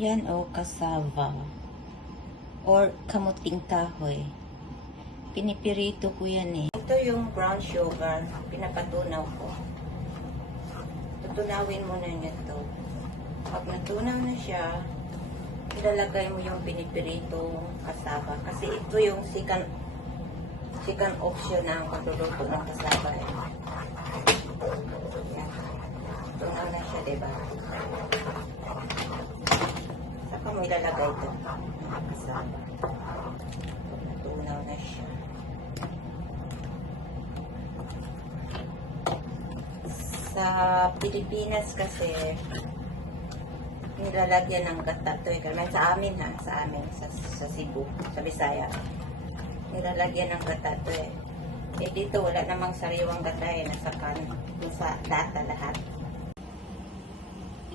Yan o, kasava. Or kamuting kahoy. Pinipirito ko yan eh. Ito yung brown sugar. Pinapatunaw ko. Tutunawin mo na niya to. Pag natunaw na siya, ilalagay mo yung pinipirito kasava. Kasi ito yung second option ng pagluluto ng kasava. Yan. Tunaw na siya, diba? Saka mo ilalagay ito. Kasava. Natunaw na siya. Sa Pilipinas kasi, nilalagyan ng gata to eh. Sa amin ha, sa Cebu, sa Bisaya. Nilalagyan ng gata to eh. Eh dito wala namang sariwang gata eh, nasa lata lahat.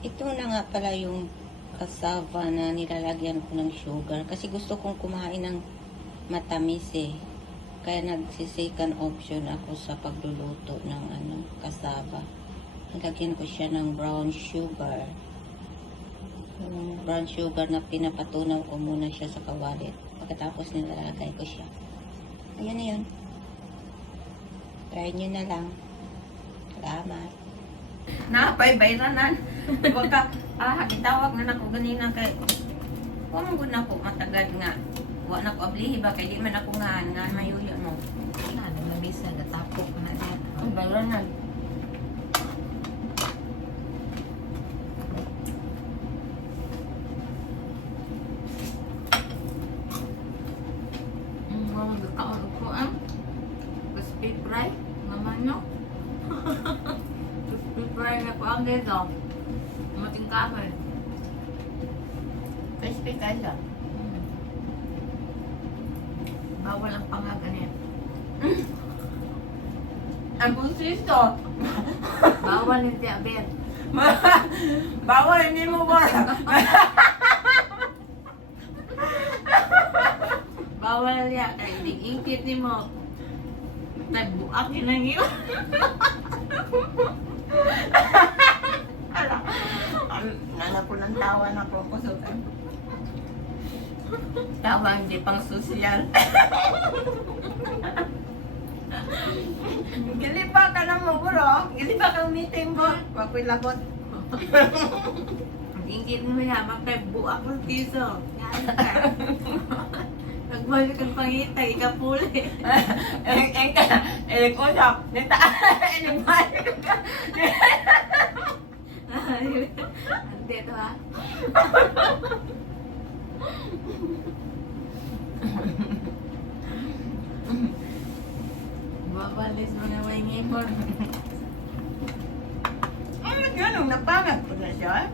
Ito na nga pala yung cassava na nilalagyan ko ng sugar kasi gusto kong kumain ng matamis eh. Kaya nagsisikan option ako sa pagluluto ng cassava. Nilagyan ko siya ng brown sugar. Yung brown sugar na pinapatunaw ko muna siya sa kawalit. Pagkatapos nilalagay ko siya. Ayan na yun. Try nyo na lang. Salamat. Napay-bayranan. Baka, itawag na ako ganina kay, huwag mo na ako matagad nga. Huwag na ako ablihi ba, kaya di man ako nga mayuya mo. Ano, mabisa, natapok na siya. Ang bayranan. Magkakaon ko ang crispy fry, mamano. Crispy fry na ko ang dito. Mating kahoy. Crispy kaya. Bawal ang pangaganit. Ang konsisto. Bawal hindi abet. Bawal, hindi mo ba? Bawal niya. Kaya ingkit ni mo. Nagbuak yun ang iyo. Nana ko ng tawa na po ko sa tawa hindi pang sosyal. Gilipa ka na mo, bro. Gilipa ka meeting mo. Wag ko'y labot. Ang ingkit mo niya. Magkaibuak ng piso. Yan ka. Nagbalik ang pangitay. Ikapuli. Usap. Nagbalik ka. Hindi ito ha. Babalis mo na may ngipon. Ano ganun? Napangat ko na siya.